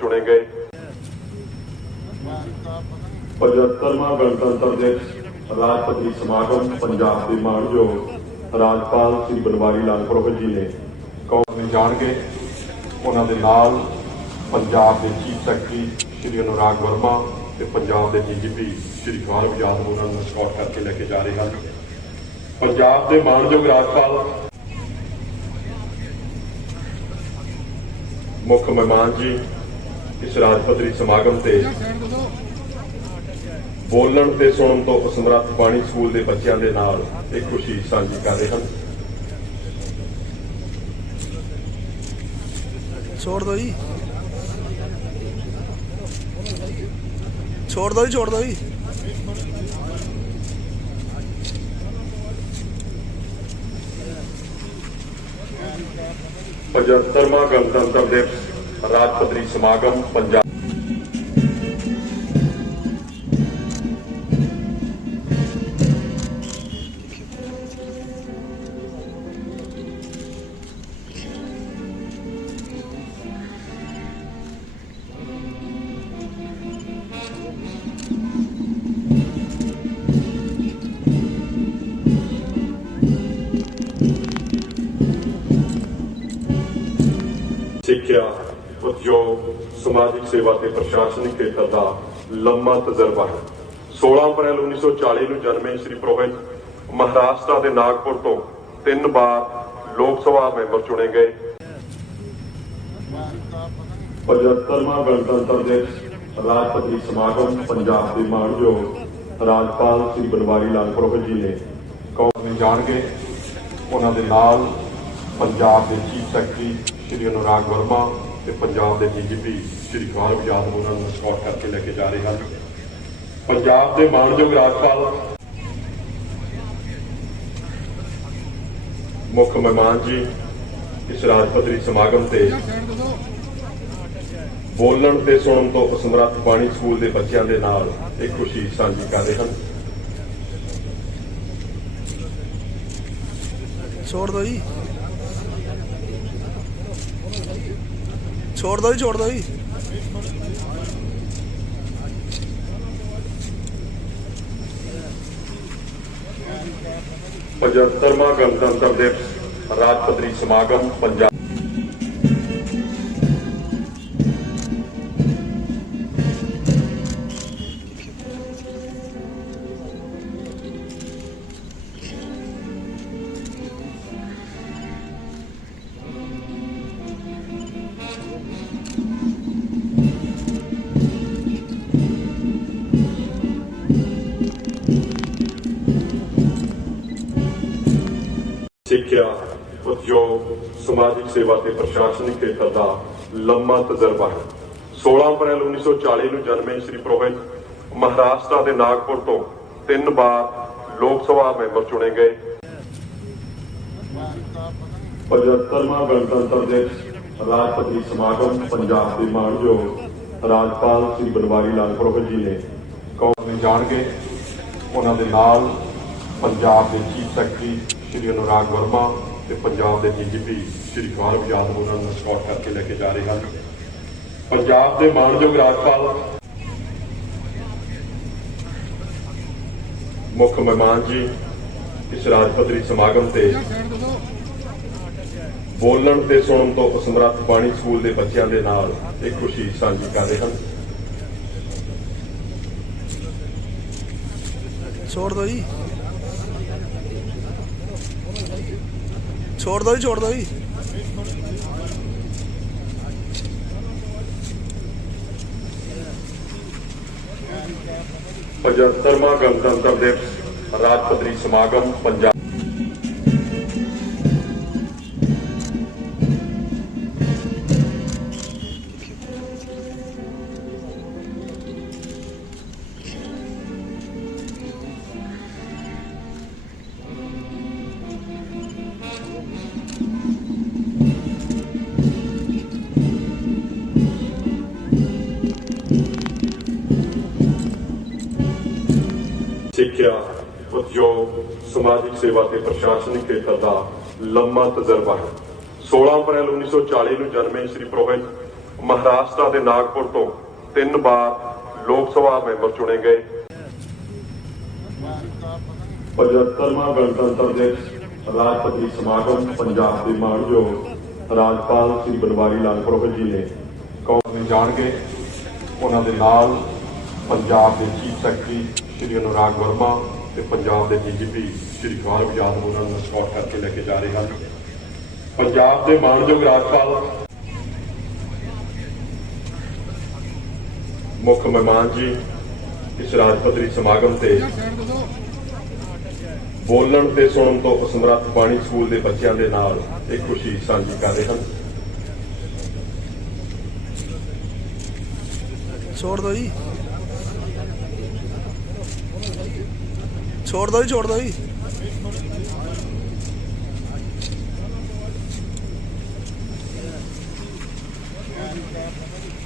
ਚੁਣੇ ਗਏ। 75ਵਾਂ ਗਣਤੰਤਰ ਦਿਵਸ ਰਾਜਪਤੀ ਸਮਾਗਮ, ਪੰਜਾਬ ਦੇ ਮਾਨਯੋਗ ਰਾਜਪਾਲ ਸ੍ਰੀ ਬਨਵਾਰੀ ਲਾਲ ਪੁਰੋਹਿਤ ਜੀ ਨੇ ਕੌਮ ਨੂੰ ਜਾਣਗੇ। ਉਹਨਾਂ ਦੇ ਨਾਲ ਪੰਜਾਬ ਦੇ ਚੀਫ ਸੈਕਟਰੀ ਸ਼੍ਰੀ ਅਨੁਰਾਗ ਵਰਮਾ ਤੇ ਪੰਜਾਬ ਦੇ ਡੀਜੀਪੀ ਸ਼੍ਰੀ ਗੌਰਵ ਯਾਦਵ ਉਹਨਾਂ ਨੂੰ ਸਕਾਟ ਕਰਕੇ ਲੈ ਕੇ ਜਾ ਰਹੇ ਹਨ। ਪੰਜਾਬ ਦੇ ਮਾਨਯੋਗ ਰਾਜਪਾਲ, ਮੁੱਖ ਮਹਿਮਾਨ ਜੀ ਇਸ ਰਾਜ ਪੱਧਰੀ ਸਮਾਗਮ ਤੇ ਬੋਲਣ ਤੇ ਸੁਣਨ ਤੋਂ ਪਸੰਦਰਤ ਬਾਣੀ ਸਕੂਲ ਦੇ ਬੱਚਿਆਂ ਦੇ ਨਾਲ ਇਹ ਖੁਸ਼ੀ ਸਾਂਝੀ ਕਰ ਰਹੇ ਹਨ। ਛੋੜ ਦੋ ਜੀ। ਛੋੜ ਦੋ ਜੀ ਛੋੜ ਦੋ ਜੀ। ਪਝੱਤਰਵਾਂ ਗਣਤੰਤਰ ਦਿਵਸ ਰਾਜਪਤਰੀ ਸਮਾਗਮ ਪੰਜਾਬ ਸਿੱਖਿਆ ਉਦਯੋਗ ਸਮਾਜਿਕ ਸੇਵਾ ਤੇ ਪ੍ਰਸ਼ਾਸਨਿਕ ਖੇਤਰ ਦਾ ਲੰਮਾ ਤਜਰਬਾ ਹੈ। 16 ਅਪ੍ਰੈਲ 1940 ਨੂੰ ਜਨਮੇ ਸ੍ਰੀ ਪ੍ਰੋਹਿਤ ਮਹਾਰਾਸ਼ਟਰ ਦੇ ਨਾਗਪੁਰ ਤੋਂ ਤਿੰਨ ਵਾਰ ਲੋਕ ਸਭਾ ਮੈਂਬਰ ਚੁਣੇ ਗਏ। 75ਵਾਂ ਗਣਤੰਤਰ ਦਿਵਸ ਰਾਜਪਤੀ ਸਮਾਗਮ ਪੰਜਾਬ ਦੇ ਮਾਣਯੋਗ ਰਾਜਪਾਲ ਸ੍ਰੀ ਬਨਵਾਰੀ ਲਾਲ ਪੁਰੋਹਿਤ ਜੀ ਨੇ ਕੌਮ ਨੂੰ ਜਾਣਗੇ। ਉਹਨਾਂ ਦੇ ਨਾਲ ਪੰਜਾਬ ਦੇ ਚੀਫ ਸੈਕਟਰੀ ਸ਼੍ਰੀ ਅਨੁਰਾਗ ਵਰਮਾ ਤੇ ਪੰਜਾਬ ਦੇ ਡੀਜੀਪੀ ਸ਼੍ਰੀ ਖਾਨ ਵਿਜਾਦ ਉਹਨਾਂ ਨੂੰ ਸਪੋਰਟ ਕਰਕੇ ਲੈ ਕੇ ਜਾ ਰਹੇ ਹਨ। ਪੰਜਾਬ ਦੇ ਮਾਨਯੋਗ ਰਾਜਪਾਲ, ਮੁੱਖ ਮਹਿਮਾਨ ਜੀ, ਇਸ ਰਾਜ ਪੱਧਰੀ ਸਮਾਗਮ ਤੇ ਬੋਲਣ ਤੇ ਸੁਣਨ ਤੋਂ ਸਮਰੱਥ ਬਾਣੀ ਸਕੂਲ ਦੇ ਬੱਚਿਆਂ ਦੇ ਨਾਲ ਇੱਕ ਖੁਸ਼ੀ ਸਾਂਝੀ ਕਰ ਰਹੇ ਹਨ। ਛੋੜ ਦੋ ਜੀ। छोड़ दो ही छोड़ दो ही पचहत्तरवा गणतंत्र दिवस राजपत्री समागम पंजाब। ਸਿੱਖਿਆ ਉਦਯੋਗ, ਸਮਾਜਿਕ ਸੇਵਾ ਤੇ ਪ੍ਰਸ਼ਾਸਨਿਕ ਖੇਤਰ ਦਾ ਲੰਮਾ ਤਜਰਬਾ ਹੈ। 16 ਅਪ੍ਰੈਲ 1940 ਨੂੰ ਜਨਮੇ ਸ੍ਰੀ ਪ੍ਰੋਹਿਤ ਮਹਾਰਾਸ਼ਟਰ ਦੇ ਨਾਗਪੁਰ ਤੋਂ ਤਿੰਨ ਵਾਰ ਲੋਕ ਸਭਾ ਮੈਂਬਰ ਚੁਣੇ ਗਏ। 75ਵਾਂ ਗਣਤੰਤਰ ਦਿਵਸ ਰਾਜਪਤੀ ਸਮਾਗਮ, ਪੰਜਾਬ ਦੇ ਮਾਣਯੋਗ ਰਾਜਪਾਲ ਸ੍ਰੀ ਬਨਵਾਰੀ ਲਾਲ ਪੁਰੋਹਿਤ ਜੀ ਨੇ ਕੌਮ ਨੂੰ ਜਾਣਗੇ ਉਹਨਾਂ ਦੇ ਨਾਲ ਪੰਜਾਬ ਦੇ ਚੀਫ ਸੈਕਟਰੀ ਸ਼੍ਰੀ ਅਨੁਰਾਗ ਵਰਮਾ ਤੇ ਪੰਜਾਬ ਦੇ ਡੀਜੀਪੀ ਸ਼੍ਰੀ ਖਾਲਬ ਯਾਦਵ ਉਹਨਾਂ ਨੂੰ ਸਕਾਟ ਕਰਕੇ ਲੈ ਕੇ ਜਾ ਰਹੇ ਹਨ। ਪੰਜਾਬ ਦੇ ਮਾਨਯੋਗ ਰਾਜਪਾਲ, ਮੁੱਖ ਮਹਿਮਾਨ ਜੀ, ਇਸ ਰਾਜ ਪੱਧਰੀ ਸਮਾਗਮ ਤੇ ਬੋਲਣ ਤੇ ਸੁਣਨ ਤੋਂ ਪਸੰਦਰਤ ਬਾਣੀ ਸਕੂਲ ਦੇ ਬੱਚਿਆਂ ਦੇ ਨਾਲ ਇਹ ਖੁਸ਼ੀ ਸਾਂਝੀ ਕਰ ਰਹੇ ਹਨ। ਛੋੜ ਦੋ ਜੀ। छोड़ दो ही छोड़ दो ही पचहत्तरवा गणतंत्र दिवस राजपत्री समागम पंजाब। ਸੇਵਾ ਤੇ ਪ੍ਰਸ਼ਾਸਨਿਕ ਖੇਤਰ ਦਾ ਲੰਮਾ ਤਜਰਬਾ ਹੈ। 16 ਅਪ੍ਰੈਲ 1940 ਨੂੰ ਜਨਮੇ ਸ੍ਰੀ ਪ੍ਰੋਹਿਤ ਮਹਾਰਾਸ਼ਟਰ ਦੇ ਨਾਗਪੁਰ ਤੋਂ ਤਿੰਨ ਵਾਰ ਲੋਕ ਸਭਾ ਮੈਂਬਰ ਚੁਣੇ ਗਏ। 75ਵਾਂ ਗਣਤੰਤਰ ਦਿਵਸ, ਰਾਸ਼ਟਰਪਤੀ ਸਮਾਗਮ, ਪੰਜਾਬ ਦੇ ਮਾਣਯੋਗ ਰਾਜਪਾਲ ਸ੍ਰੀ ਬਨਵਾਰੀ ਲਾਲ ਪੁਰੋਹਿਤ ਜੀ ਨੇ ਕੌਮ ਨੂੰ ਜਾਣਗੇ ਉਹਨਾਂ ਦੇ ਨਾਲ ਪੰਜਾਬ ਦੇ ਚੀਫ ਸੈਕਟਰੀ ਸ਼੍ਰੀ ਅਨੁਰਾਗ ਵਰਮਾ ਤੇ ਪੰਜਾਬ ਦੇ ਡੀਜੀਪੀ ਸ਼੍ਰੀ ਗੌਰਵ ਯਾਦਵ ਉਹਨਾਂ ਨੂੰ ਸਪੋਰਟ ਕਰਕੇ ਲੈ ਕੇ ਜਾ ਰਹੇ ਹਨ। ਪੰਜਾਬ ਦੇ ਮਾਨਯੋਗ ਰਾਜਪਾਲ, ਮੁੱਖ ਮਹਿਮਾਨ ਜੀ, ਇਸ ਰਾਜਪੱਤਰੀ ਸਮਾਗਮ ਤੇ ਬੋਲਣ ਤੇ ਸੁਣਨ ਤੋਂ ਅਸਮਰੱਥ ਬਾਣੀ ਸਕੂਲ ਦੇ ਬੱਚਿਆਂ ਦੇ ਨਾਲ ਇਹ ਖੁਸ਼ੀ ਸਾਂਝੀ ਕਰ ਰਹੇ ਹਨ। ਛੋੜ ਦੋ ਜੀ। ਛੋੜ ਦੋ ਜੀ ਛੋੜ ਦੋ ਜੀ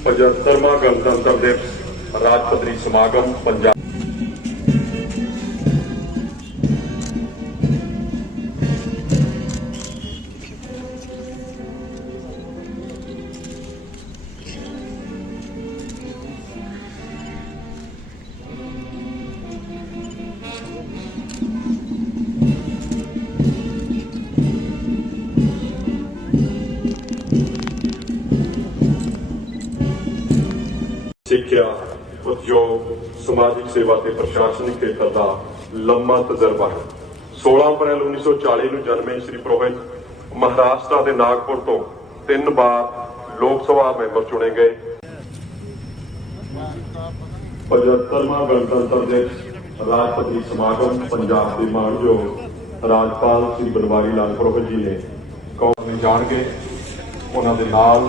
75ਵਾਂ ਗਣਤੰਤਰ ਦਿਵਸ ਰਾਜਪੱਤਰੀ ਸਮਾਗਮ ਪੰਜਾਬ ਸਿੱਖਿਆ ਉਦਯੋਗ ਸਮਾਜਿਕ ਸੇਵਾ ਤੇ ਪ੍ਰਸ਼ਾਸਨਿਕ ਖੇਤਰ ਦਾ ਲੰਮਾ ਤਜਰਬਾ ਹੈ। 16 ਅਪ੍ਰੈਲ 1940 ਨੂੰ ਜਨਮੇ ਸ੍ਰੀ ਪ੍ਰੋਹਿਤ ਮਹਾਰਾਸ਼ਟਰ ਦੇ ਨਾਗਪੁਰ ਤੋਂ ਤਿੰਨ ਵਾਰ ਲੋਕ ਸਭਾ ਮੈਂਬਰ ਚੁਣੇ ਗਏ। 75ਵਾਂ ਗਣਤੰਤਰ ਦਿਵਸ, ਰਾਸ਼ਟਰਪਤੀ ਸਮਾਗਮ, ਪੰਜਾਬ ਦੇ ਮਾਣਯੋਗ ਰਾਜਪਾਲ ਸ੍ਰੀ ਬਨਵਾਰੀ ਲਾਲ ਪੁਰੋਹਿਤ ਜੀ ਨੇ ਕੌਮ ਨੂੰ ਜਾਣਗੇ ਉਹਨਾਂ ਦੇ ਨਾਲ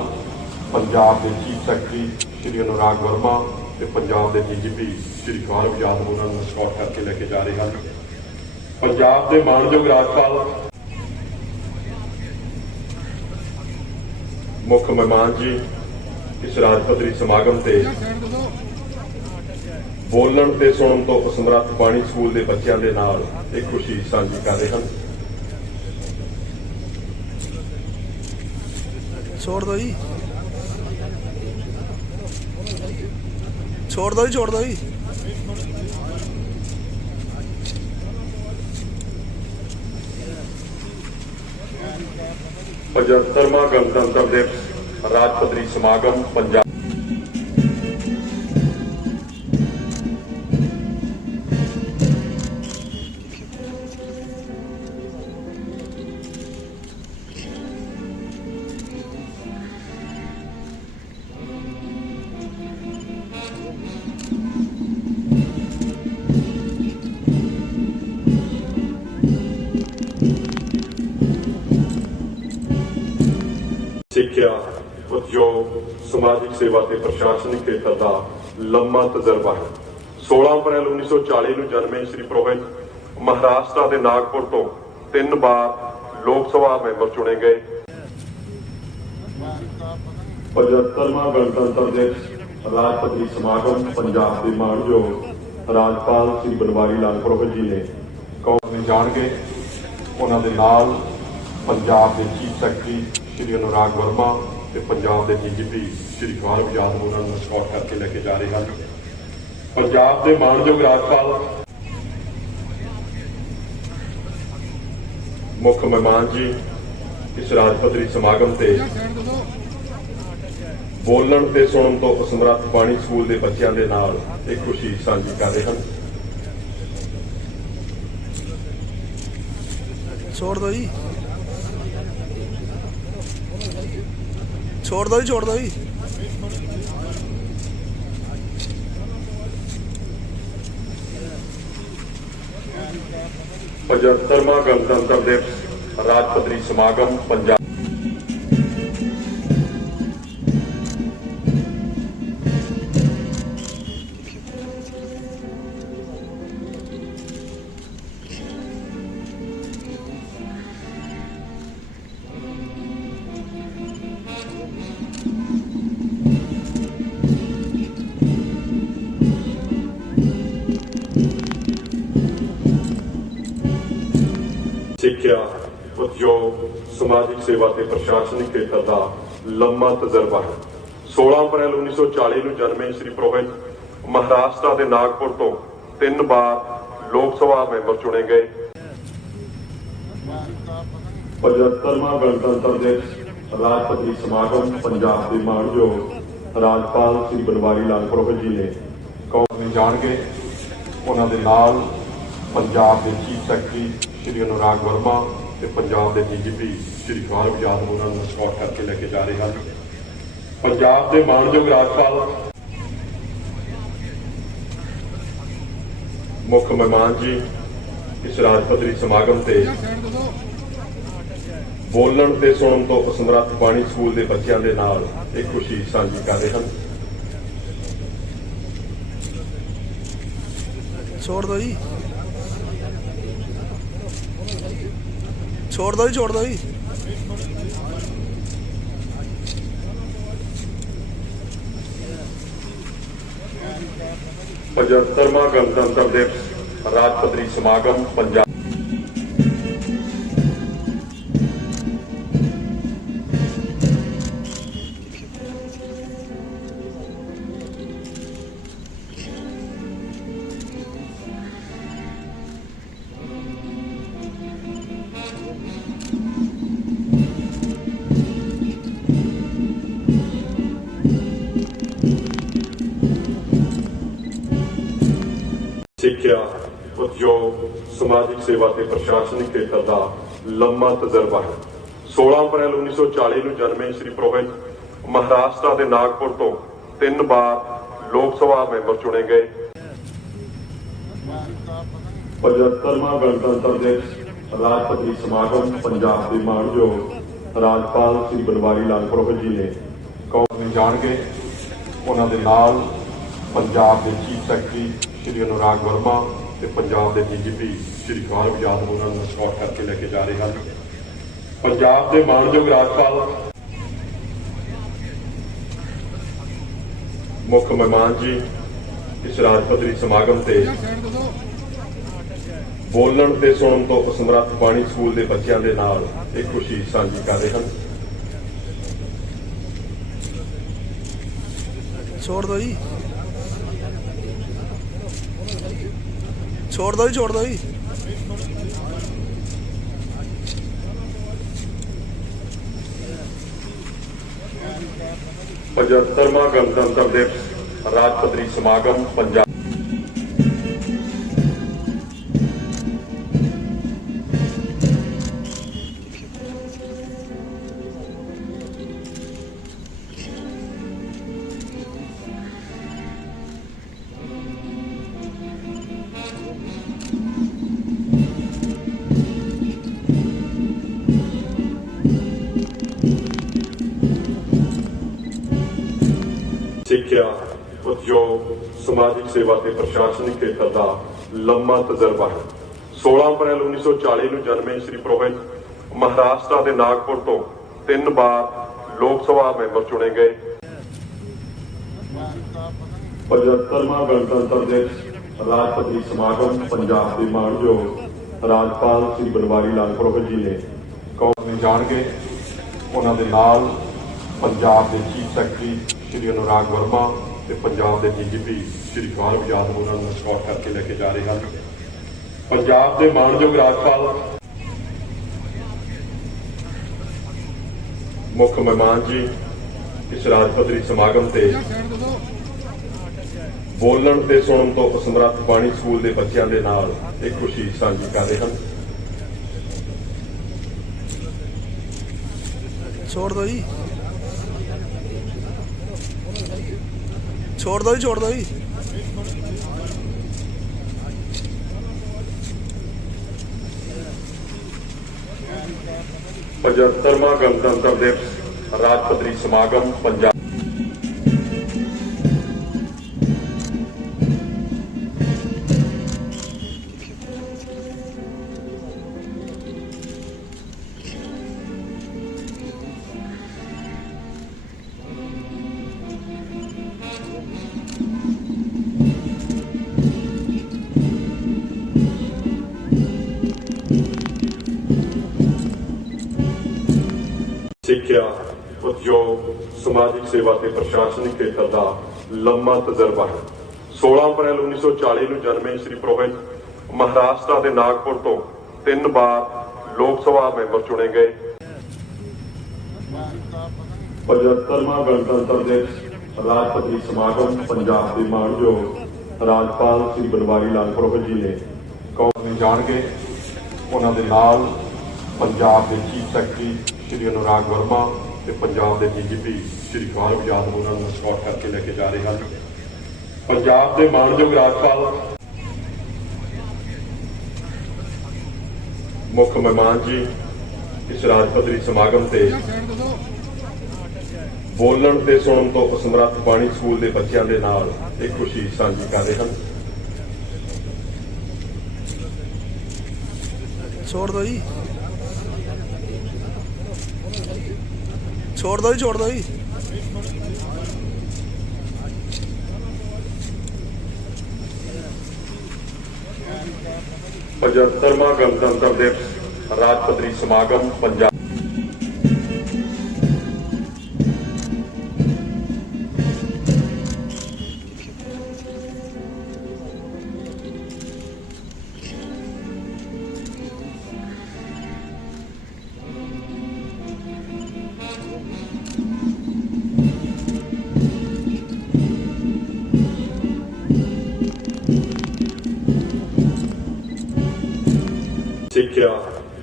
ਪੰਜਾਬ ਦੇ ਚੀਫ ਸੈਕਟਰੀ ਸ਼੍ਰੀ ਅਨੁਰਾਗ ਵਰਮਾ ਤੇ ਪੰਜਾਬ ਦੇ ਡੀਜੀਪੀ ਸ਼੍ਰੀ ਗੌਰਵ ਯਾਦਵ ਉਹਨਾਂ ਨੂੰ ਸਪੋਰਟ ਕਰਕੇ ਲੈ ਕੇ ਜਾ ਰਹੇ ਹਨ। ਪੰਜਾਬ ਦੇ ਮਾਨਯੋਗ ਰਾਜਪਾਲ, ਮੁੱਖ ਮਹਿਮਾਨ ਜੀ, ਇਸ ਰਾਜਪੱਤਰੀ ਸਮਾਗਮ ਤੇ ਬੋਲਣ ਤੇ ਸੁਣਨ ਤੋਂ ਅਸਮਰੱਥ ਬਾਣੀ ਸਕੂਲ ਦੇ ਬੱਚਿਆਂ ਦੇ ਨਾਲ ਇਹ ਖੁਸ਼ੀ ਸਾਂਝੀ ਕਰ ਰਹੇ ਹਨ। ਛੋੜ ਦੋ ਜੀ। ਛੋੜ ਦੋ ਜੀ ਛੋੜ ਦੋ ਜੀ 75ਵਾਂ ਗਣਤੰਤਰ ਦਿਵਸ ਰਾਜਪੱਤਰੀ ਸਮਾਗਮ ਪੰਜਾਬ ਸਿੱਖਿਆ ਉਦਯੋਗ, ਸਮਾਜਿਕ ਸੇਵਾ ਤੇ ਪ੍ਰਸ਼ਾਸਨਿਕ ਖੇਤਰ ਦਾ ਲੰਮਾ ਤਜਰਬਾ ਹੈ। 16 ਅਪ੍ਰੈਲ 1940 ਨੂੰ ਜਨਮੇ ਸ੍ਰੀ ਪ੍ਰੋਹਿਤ ਮਹਾਰਾਸ਼ਟਰ ਦੇ ਨਾਗਪੁਰ ਤੋਂ ਤਿੰਨ ਵਾਰ ਲੋਕ ਸਭਾ ਮੈਂਬਰ ਚੁਣੇ ਗਏ। 75ਵਾਂ ਗਣਤੰਤਰ ਦਿਵਸ ਰਾਜਪੱਤਰੀ ਸਮਾਗਮ, ਪੰਜਾਬ ਦੇ ਮਾਣਯੋਗ ਰਾਜਪਾਲ ਸ੍ਰੀ ਬਨਵਾਰੀ ਲਾਲ ਪੁਰੋਹਿਤ ਜੀ ਨੇ ਕੌਮ ਨੂੰ ਜਾਣਗੇ ਉਹਨਾਂ ਦੇ ਨਾਲ ਪੰਜਾਬ ਦੇ ਚੀਫ ਸੈਕਟਰੀ ਸ਼੍ਰੀ ਅਨੁਰਾਗ ਵਰਮਾ ਤੇ ਪੰਜਾਬ ਦੇ ਡੀਜੀਪੀ ਸ਼੍ਰੀ ਗੌਰਵ ਯਾਦਵ ਉਹਨਾਂ ਨੂੰ ਸਪੋਰਟ ਕਰਕੇ ਲੈ ਕੇ ਜਾ ਰਹੇ ਹਨ। ਪੰਜਾਬ ਦੇ ਮਾਨਯੋਗ ਰਾਜਪਾਲ, ਮੁੱਖ ਮਹਿਮਾਨ ਜੀ, ਇਸ ਰਾਜਪੱਤਰੀ ਸਮਾਗਮ ਤੇ ਬੋਲਣ ਤੇ ਸੁਣਨ ਤੋਂ ਅਸਮਰੱਥ ਬਾਣੀ ਸਕੂਲ ਦੇ ਬੱਚਿਆਂ ਦੇ ਨਾਲ ਇਹ ਖੁਸ਼ੀ ਸਾਂਝੀ ਕਰ ਰਹੇ ਹਨ। ਛੋੜ ਦੋ ਜੀ। ਛੋੜ ਦੋ ਜੀ ਛੋੜ ਦੋ ਜੀ 75ਵਾਂ ਗਣਤੰਤਰ ਦਿਵਸ ਰਾਜਪੱਤਰੀ ਸਮਾਗਮ ਪੰਜਾਬ ਸਿੱਖਿਆ, ਉਦਯੋਗ, ਸਮਾਜਿਕ ਸੇਵਾ ਤੇ ਪ੍ਰਸ਼ਾਸਨਿਕ ਖੇਤਰ ਦਾ ਲੰਮਾ ਤਜਰਬਾ ਹੈ। 16 ਅਪ੍ਰੈਲ 1940 ਨੂੰ ਜਨਮੇ ਸ੍ਰੀ ਪ੍ਰੋਹਿਤ ਮਹਾਰਾਸ਼ਟਰ ਦੇ ਨਾਗਪੁਰ ਤੋਂ ਤਿੰਨ ਵਾਰ ਲੋਕ ਸਭਾ ਮੈਂਬਰ ਚੁਣੇ ਗਏ। 75ਵਾਂ ਗਣਤੰਤਰ ਦਿਵਸ, ਰਾਸ਼ਟਰਪਤੀ ਸਮਾਗਮ, ਪੰਜਾਬ ਦੇ ਮਾਣਯੋਗ ਰਾਜਪਾਲ ਸ੍ਰੀ ਬਨਵਾਰੀ ਲਾਲ ਪ੍ਰੋਹਿਤ ਜੀ ਨੇ ਕੌਮ ਨੂੰ ਜਾਣਗੇ ਉਹਨਾਂ ਦੇ ਨਾਲ ਪੰਜਾਬ ਦੇ ਚੀਫ ਸੈਕਟਰੀ ਸ਼੍ਰੀ ਅਨੁਰਾਗ ਵਰਮਾ ਤੇ ਪੰਜਾਬ ਦੇ ਡੀਜੀਪੀ ਸ਼੍ਰੀ ਗੌਰਵ ਯਾਦਵ ਉਹਨਾਂ ਨੂੰ ਸਪੋਰਟ ਕਰਕੇ ਲੈ ਕੇ ਜਾ ਰਹੇ ਹਨ। ਪੰਜਾਬ ਦੇ ਮਾਨਯੋਗ ਰਾਜਪਾਲ, ਮੁੱਖ ਮਹਿਮਾਨ ਜੀ, ਇਸ ਰਾਜ ਪੱਧਰੀ ਸਮਾਗਮ ਤੇ ਬੋਲਣ ਤੇ ਸੁਣਨ ਤੋਂ ਅਸਮਰੱਥ ਬਾਣੀ ਸਕੂਲ ਦੇ ਬੱਚਿਆਂ ਦੇ ਨਾਲ ਇਹ ਖੁਸ਼ੀ ਸਾਂਝੀ ਕਰ ਰਹੇ ਹਨ। ਛੋੜ ਦੋ ਜੀ। ਛੋੜ ਦੋ ਜੀ ਛੋੜ ਦੋ ਜੀ 75ਵਾਂ ਗਣਤੰਤਰ ਦਿਵਸ ਰਾਜਪੱਤਰੀ ਸਮਾਗਮ ਪੰਜਾਬ ਸੇਵਾ ਤੇ ਪ੍ਰਸ਼ਾਸਨਿਕ ਖੇਤਰ ਦਾ ਲੰਮਾ ਤਜਰਬਾ ਹੈ। 16 ਅਪ੍ਰੈਲ 1940 ਨੂੰ ਜਨਮੇ ਸ੍ਰੀ ਪ੍ਰੋਹਿਤ ਮਹਾਰਾਸ਼ਟਰ ਦੇ ਨਾਗਪੁਰ ਤੋਂ ਤਿੰਨ ਵਾਰ ਲੋਕ ਸਭਾ ਮੈਂਬਰ ਚੁਣੇ ਗਏ। 75ਵਾਂ ਗਣਤੰਤਰ ਦਿਵਸ, ਰਾਸ਼ਟਰਪਤੀ ਸਮਾਗਮ, ਪੰਜਾਬ ਦੇ ਮਾਣਯੋਗ ਰਾਜਪਾਲ ਸ੍ਰੀ ਬਨਵਾਰੀ ਲਾਲ ਪ੍ਰੋਹਿਤ ਜੀ ਨੇ ਕੌਮ ਨੂੰ ਜਾਣਗੇ ਉਹਨਾਂ ਦੇ ਨਾਲ ਪੰਜਾਬ ਦੇ ਚੀਫ ਸੈਕਟਰੀ ਸ਼੍ਰੀ ਅਨੁਰਾਗ ਵਰਮਾ ਤੇ ਪੰਜਾਬ ਦੇ ਡੀਜੀਪੀ ਸ਼੍ਰੀ ਗੌਰਵ ਯਾਦਵ ਉਹਨਾਂ ਨੂੰ ਸਪੋਰਟ ਕਰਕੇ ਲੈ ਕੇ ਜਾ ਰਹੇ ਹਨ। ਪੰਜਾਬ ਦੇ ਮਾਨਯੋਗ ਰਾਜਪਾਲ, ਮੁੱਖ ਮਹਿਮਾਨ ਜੀ, ਇਸ ਰਾਜਪੱਤਰੀ ਸਮਾਗਮ ਤੇ ਬੋਲਣ ਤੇ ਸੁਣਨ ਤੋਂ ਅਸਮਰੱਥ ਬਾਣੀ ਸਕੂਲ ਦੇ ਬੱਚਿਆਂ ਦੇ ਨਾਲ ਇਹ ਖੁਸ਼ੀ ਸਾਂਝੀ ਕਰ ਰਹੇ ਹਨ। ਛੋੜ ਦੋ ਜੀ। ਛੋੜ ਦੋ ਜੀ ਛੋੜ ਦੋ ਜੀ ਪਝੱਤਰਵਾਂ ਗਣਤੰਤਰ ਦਿਵਸ ਰਾਜਪੱਤਰੀ ਸਮਾਗਮ ਪੰਜਾਬ ਸਿੱਖਿਆ ਉਦਯੋਗ ਸਮਾਜਿਕ ਸੇਵਾ ਤੇ ਪ੍ਰਸ਼ਾਸਨਿਕ ਖੇਤਰ ਦਾ ਲੰਮਾ ਤਜਰਬਾ ਹੈ। 16 ਅਪ੍ਰੈਲ 1940 ਨੂੰ ਜਨਮੇ ਸ੍ਰੀ ਪ੍ਰੋਹਿਤ ਮਹਾਰਾਸ਼ਟਰ ਦੇ ਨਾਗਪੁਰ ਤੋਂ ਤਿੰਨ ਵਾਰ ਲੋਕ ਸਭਾ ਮੈਂਬਰ ਚੁਣੇ ਗਏ। 75ਵਾਂ ਗਣਤੰਤਰ ਦਿਵਸ ਰਾਜਪੱਤਰੀ ਸਮਾਗਮ ਪੰਜਾਬ ਦੇ ਮਾਣਯੋਗ ਰਾਜਪਾਲ ਸ੍ਰੀ ਬਨਵਾਰੀ ਲਾਲ ਪ੍ਰੋਹਿਤ ਜੀ ਨੇ ਕੌਮ ਨੂੰ ਜਾਣਗੇ ਉਹਨਾਂ ਦੇ ਨਾਲ ਪੰਜਾਬ ਦੇ ਚੀਫ ਸੈਕਟਰੀ ਸ਼੍ਰੀ ਅਨੁਰਾਗ ਵਰਮਾ ਤੇ ਪੰਜਾਬ ਦੇ ਡੀਜੀਪੀ ਸ਼੍ਰੀ ਗੌਰਵ ਯਾਦਵ ਉਹਨਾਂ ਨੂੰ ਸਪੋਰਟ ਕਰਕੇ ਲੈ ਕੇ ਜਾ ਰਹੇ ਹਨ। ਪੰਜਾਬ ਦੇ ਮਾਨਯੋਗ ਰਾਜਪਾਲ, ਮੁੱਖ ਮਹਿਮਾਨ ਜੀ, ਇਸ ਰਾਜਪੱਤਰੀ ਸਮਾਗਮ ਤੇ ਬੋਲਣ ਤੇ ਸੁਣਨ ਤੋਂ ਅਸਮਰੱਥ ਬਾਣੀ ਸਕੂਲ ਦੇ ਬੱਚਿਆਂ ਦੇ ਨਾਲ ਇਹ ਖੁਸ਼ੀ ਸਾਂਝੀ ਕਰ ਰਹੇ ਹਨ। ਛੋੜ ਦੋ ਜੀ। ਛੋੜ ਦੋ ਜੀ ਛੋੜ ਦੋ ਜੀ ਪਝੱਤਰਵਾਂ ਗਣਤੰਤਰ ਦਿਵਸ ਰਾਜਪੱਤਰੀ ਸਮਾਗਮ ਪੰਜਾਬ ਸਿੱਖਿਆ ਉਦਯੋਗ, ਸਮਾਜਿਕ ਸੇਵਾ ਤੇ ਪ੍ਰਸ਼ਾਸਨਿਕ ਖੇਤਰ ਦਾ ਲੰਮਾ ਤਜਰਬਾ ਹੈ। 16 ਅਪ੍ਰੈਲ 1940 ਨੂੰ ਜਨਮੇ ਸ੍ਰੀ ਪ੍ਰੋਹਿਤ ਮਹਾਰਾਸ਼ਟਰ ਦੇ ਨਾਗਪੁਰ ਤੋਂ ਤਿੰਨ ਵਾਰ ਲੋਕ ਸਭਾ ਮੈਂਬਰ ਚੁਣੇ ਗਏ। 75ਵਾਂ ਗਣਤੰਤਰ ਦਿਵਸ ਰਾਜਪਤੀ ਸਮਾਗਮ, ਪੰਜਾਬ ਦੇ ਮਾਣਯੋਗ ਰਾਜਪਾਲ ਸ੍ਰੀ ਬਨਵਾਰੀ ਲਾਲ ਪੁਰੋਹਿਤ ਜੀ ਨੇ ਕੌਮ ਜਾਣਗੇ ਉਹਨਾਂ ਦੇ ਨਾਲ ਪੰਜਾਬ ਦੇ ਚੀਫ ਸੈਕਟਰੀ ਸ਼੍ਰੀ ਅਨੁਰਾਗ ਵਰਮਾ ਤੇ ਪੰਜਾਬ ਦੇ ਡੀਜੀਪੀ ਸ਼੍ਰੀ ਖਾਲਬ ਯਾਦਵ ਹੋਰਾਂ ਨੂੰ ਸਪੋਰਟ ਕਰਕੇ ਲੈ ਕੇ ਜਾ ਰਹੇ ਹਨ। ਪੰਜਾਬ ਦੇ ਮਾਨਯੋਗ ਰਾਜਪਾਲ, ਮੁੱਖ ਮਹਿਮਾਨ ਜੀ, ਇਸ ਰਾਜਪੱਤਰੀ ਸਮਾਗਮ ਤੇ ਬੋਲਣ ਤੇ ਸੁਣਨ ਤੋਂ ਅਸਮਰੱਥ ਬਾਣੀ ਸਕੂਲ ਦੇ ਬੱਚਿਆਂ ਦੇ ਨਾਲ ਇੱਕ ਖੁਸ਼ੀ ਸਾਂਝੀ ਕਰ ਰਹੇ ਹਨ। ਛੋੜ ਦੋ ਜੀ। छोड़ दो ही छोड़ दो ही पचहत्तरवा गणतंत्र दिवस राजपत्री समागम पंजाब। ਸਿੱਖਿਆ,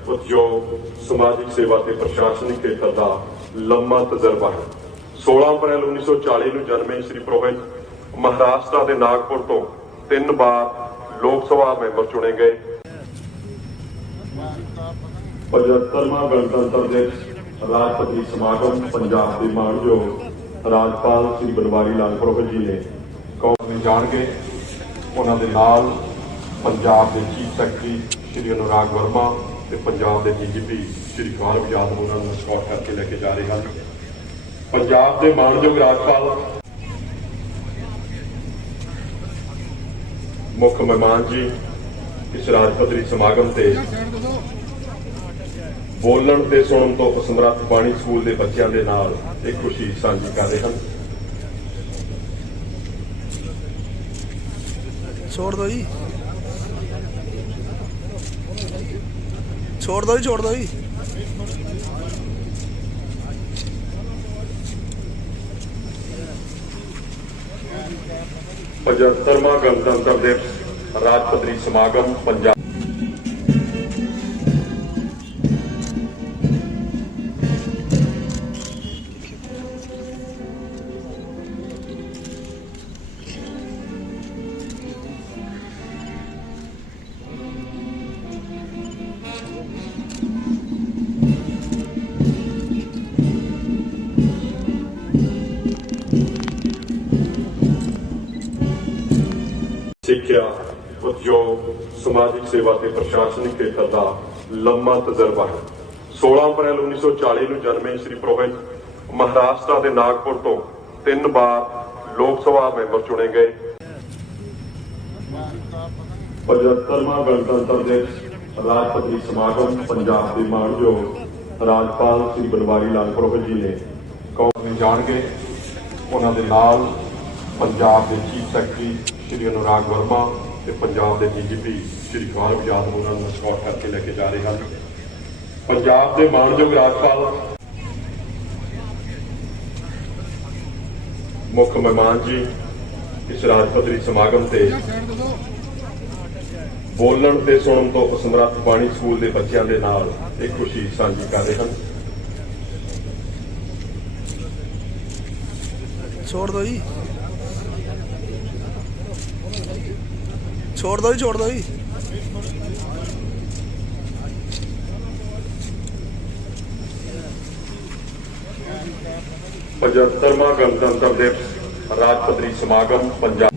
ਉਦਯੋਗ, ਸਮਾਜਿਕ ਸੇਵਾ ਤੇ ਪ੍ਰਸ਼ਾਸਨਿਕ ਖੇਤਰ ਦਾ ਲੰਮਾ ਤਜਰਬਾ ਹੈ। 16 ਅਪ੍ਰੈਲ 1940 ਨੂੰ ਜਨਮੇ ਸ੍ਰੀ ਪ੍ਰੋਹਿਤ ਮਹਾਰਾਸ਼ਟਰ ਦੇ ਨਾਗਪੁਰ ਤੋਂ ਤਿੰਨ ਵਾਰ ਲੋਕ ਸਭਾ ਮੈਂਬਰ ਚੁਣੇ ਗਏ। 75ਵਾਂ ਗਣਤੰਤਰ ਦਿਵਸ ਰਾਜਪਤੀ ਸਮਾਗਮ, ਪੰਜਾਬ ਦੇ ਮਾਣਯੋਗ ਰਾਜਪਾਲ ਸ੍ਰੀ ਬਨਵਾਰੀ ਲਾਲ ਪੁਰੋਹਿਤ ਜੀ ਨੇ ਕੌਮ ਨੂੰ ਜਾਣਗੇ ਉਹਨਾਂ ਦੇ ਨਾਲ ਪੰਜਾਬ ਦੇ ਚੀਫ ਸੈਕਟਰੀ ਸ਼੍ਰੀ ਅਨੁਰਾਗ ਵਰਮਾ ਤੇ ਪੰਜਾਬ ਦੇ ਡੀਜੀਪੀ ਸ਼੍ਰੀ ਗੌਰਵ ਯਾਦਵ ਉਹਨਾਂ ਨੂੰ ਸਪੋਰਟ ਕਰਕੇ ਲੈ ਕੇ ਜਾ ਰਹੇ ਹਨ। ਪੰਜਾਬ ਦੇ ਮਾਨਯੋਗ ਰਾਜਪਾਲ, ਮੁੱਖ ਮਹਿਮਾਨ ਜੀ, ਇਸ ਰਾਜ ਸਮਾਗਮ ਤੇ ਬੋਲਣ ਤੇ ਸੁਣਨ ਤੋਂ ਪਸੰਦਰਤ ਬਾਣੀ ਸਕੂਲ ਦੇ ਬੱਚਿਆਂ ਦੇ ਨਾਲ ਇੱਕ ਖੁਸ਼ੀ ਸਾਂਝੀ ਕਰ ਰਹੇ ਹਨ। ਛੋੜ ਦੋ ਜੀ। छोड़ दो ही छोड़ दो ही पचहत्तरवा गणतंत्र दिवस राजपत्री समागम पंजाब। ਸੇਵਾ ਤੇ ਪ੍ਰਸ਼ਾਸਨਿਕ ਖੇਤਰ ਦਾ ਲੰਮਾ ਤਜਰਬਾ ਹੈ। 16 ਅਪ੍ਰੈਲ 1940 ਨੂੰ ਜਨਮੇ ਸ੍ਰੀ ਪ੍ਰੋਹਿਤ ਮਹਾਰਾਸ਼ਟਰ ਦੇ ਨਾਗਪੁਰ ਤੋਂ ਤਿੰਨ ਵਾਰ ਲੋਕ ਸਭਾ ਮੈਂਬਰ ਚੁਣੇ ਗਏ। 75ਵਾਂ ਗਣਤੰਤਰ ਦਿਵਸ ਰਾਜਪਤੀ ਸਮਾਗਮ ਪੰਜਾਬ ਦੇ ਮਾਣਯੋਗ ਰਾਜਪਾਲ ਸ੍ਰੀ ਬਨਵਾਰੀ ਲਾਲ ਪੁਰੋਹਿਤ ਜੀ ਨੇ ਕੌਮ ਨੂੰ ਜਾਣਗੇ। ਉਹਨਾਂ ਦੇ ਨਾਲ ਪੰਜਾਬ ਦੇ ਚੀਫ ਸੈਕਟਰੀ ਸ਼੍ਰੀ ਅਨੁਰਾਗ ਵਰਮਾ ਤੇ ਪੰਜਾਬ ਦੇ ਡੀਜੀਪੀ ਸ਼੍ਰੀ ਕਾਲਬ ਯਾਦਵ ਉਹਨਾਂ ਨੂੰ ਸਕਾਟ ਕਰਕੇ ਲੈ ਕੇ ਜਾ ਰਹੇ ਹਨ। ਪੰਜਾਬ ਦੇ ਮਾਨਯੋਗ ਰਾਜਪਾਲ, ਮੁੱਖ ਮਹਿਮਾਨ ਜੀ, ਇਸ ਰਾਜ ਪੱਧਰੀ ਸਮਾਗਮ ਤੇ ਬੋਲਣ ਤੇ ਸੁਣਨ ਤੋਂ ਅਸਮਰੱਥ ਬਾਣੀ ਸਕੂਲ ਦੇ ਬੱਚਿਆਂ ਦੇ ਨਾਲ ਇਹ ਖੁਸ਼ੀ ਸਾਂਝੀ ਕਰ ਰਹੇ ਹਨ। ਛੋੜ ਦੋ ਜੀ। छोड़ दो ही छोड़ दो ही पचहत्तरवा गणतंत्र दिवस राजपत्री समागम पंजाब।